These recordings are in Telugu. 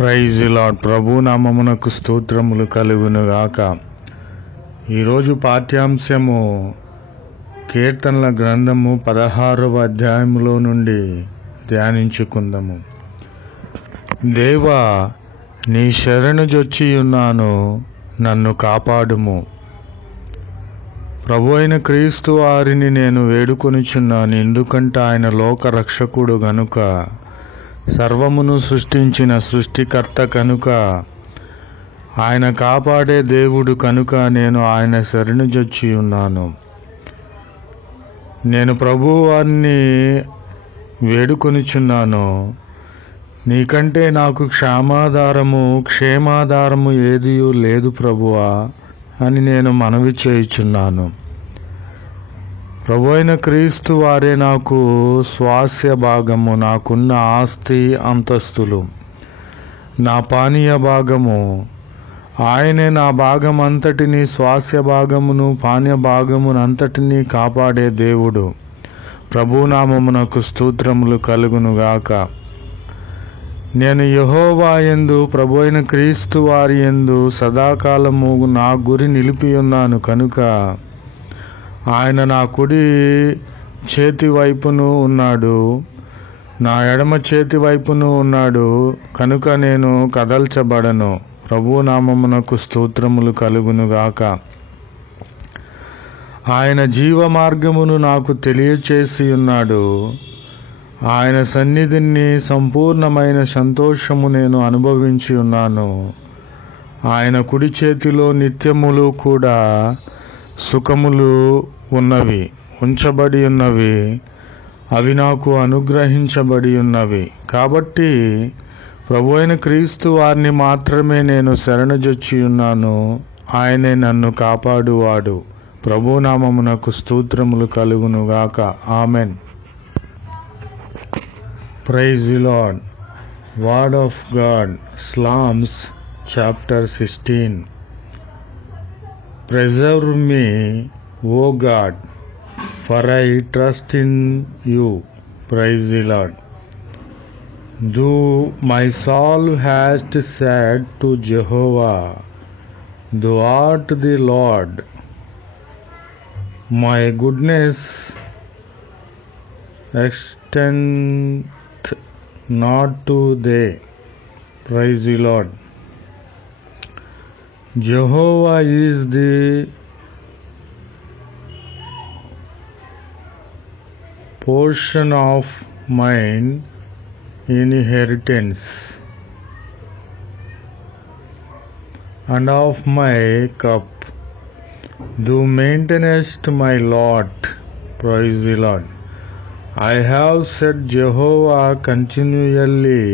Praise the lord. ప్రభు నామమునకు స్తోత్రములు కలుగును గాక. ఈరోజు పాఠ్యాంశము కీర్తనల గ్రంథము 16వ అధ్యాయములో నుండి ధ్యానించుకుందాము. దేవా, నీ శరణు జొచ్చి ఉన్నాను, నన్ను కాపాడుము. ప్రభు అయిన క్రీస్తు వారిని నేను వేడుకొనుచున్నాను, ఎందుకంటే ఆయన లోక రక్షకుడు గనుక, సర్వమును సృష్టించిన సృష్టికర్త కనుక, ఆయన కాపాడే దేవుడు కనుక నేను ఆయన శరణు జొచ్చి ఉన్నాను. నేను ప్రభువారిని వేడుకొనుచున్నాను, నీకంటే నాకు క్షేమాధారము ఏదియూ లేదు ప్రభువా అని నేను మనవి చేయుచున్నాను. ప్రభు అయిన క్రీస్తు వారే నాకు స్వాస్య భాగము, నాకున్న ఆస్తి అంతస్తులు, నా పానీయ భాగము. ఆయనే నా భాగమంతటిని, స్వాస్య భాగమును పానీయ భాగమునంతటిని కాపాడే దేవుడు. ప్రభునామమునకు స్తోత్రములు కలుగునుగాక. నేను యెహోవా యందు, ప్రభు అయిన క్రీస్తు వారి యందు సదాకాలము నా గురి నిలిపి ఉన్నాను కనుక, ఆయన నా కుడి చేతి వైపును ఉన్నాడు, నా ఎడమ చేతి వైపును ఉన్నాడు కనుక నేను కదల్చబడను. ప్రభు నామమునకు స్తోత్రములు కలుగునుగాక. ఆయన జీవ మార్గమును నాకు తెలియచేసి ఉన్నాడు. ఆయన సన్నిధిని సంపూర్ణమైన సంతోషము నేను అనుభవించి ఉన్నాను. ఆయన కుడి చేతిలో నిత్యములు కూడా సుఖములు ఉంచబడి ఉన్నవి, అవి నాకు అనుగ్రహించబడి ఉన్నవి. కాబట్టి ప్రభు అయిన క్రీస్తు వారిని మాత్రమే నేను శరణుజొచ్చి ఉన్నాను, ఆయనే నన్ను కాపాడువాడు. ప్రభునామమునకు స్తోత్రములు కలుగునుగాక. Amen. Praise the Lord. Word of God, Psalms chapter 16. Preserve me, O God, for I trust in you. Praise the Lord. Thou my soul hast said to Jehovah, Thou art the Lord. My goodness extendeth not to thee. Praise the Lord. Jehovah is the portion of mine inheritance and of my cup. Thou maintainest my lot. Praise the Lord. I have set Jehovah continually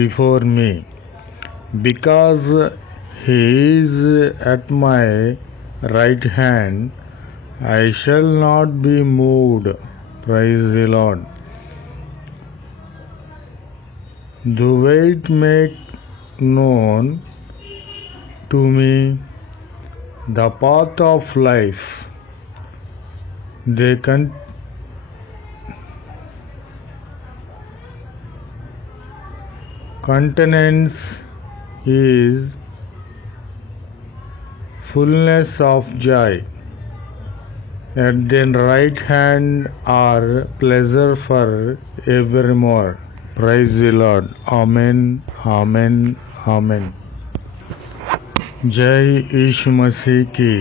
before me. Because He is at my right hand, I shall not be moved. Praise the Lord. The weight make known to me the path of life. They countenance is fullness of joy. At their right hand are pleasure for evermore. Praise the Lord. Amen. Amen. Amen. जय यीशु मसीह की।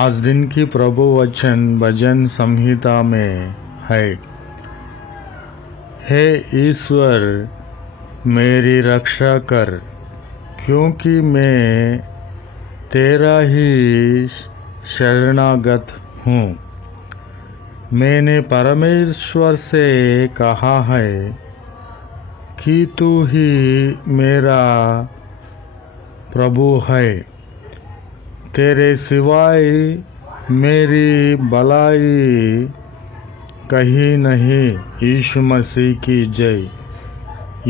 आज दिन की प्रभु वचन भजन संहिता में है। हे ईश्वर, मेरी रक्षा कर, क्योंकि मैं तेरा ही शरणागत हूँ। मैंने परमेश्वर से कहा है कि तू ही मेरा प्रभु है। तेरे सिवाय मेरी भलाई कहीं नहीं। यीशु मसीह की जय।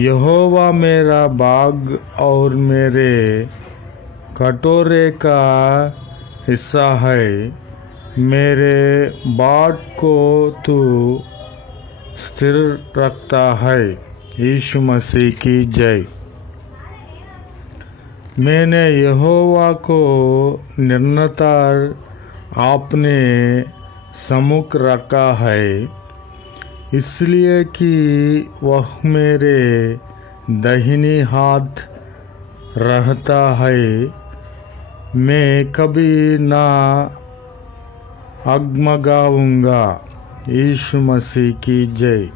यहोवा मेरा बाग और मेरे कटोरे का हिस्सा है। मेरे बाट को तू स्थिर रखता है। यीशु मसीह की जय। मैंने यहोवा को निरंतर अपने सम्मुख रखा है, इसलिए कि वह मेरे दाहिने हाथ रहता है। मैं कभी ना डगमगाऊंगा। यीशु मसीह की जय।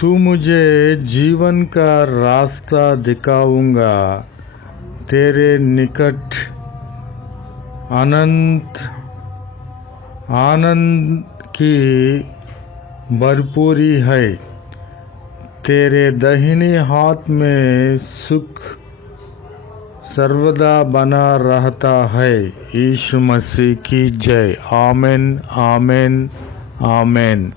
तू मुझे जीवन का रास्ता दिखाऊंगा। तेरे निकट अनंत आनंद की भरपूरी है। तेरे दाहिने हाथ में सुख सर्वदा बना रहता है। यीशु मसीह की जय। आमीन, आमीन, आमीन।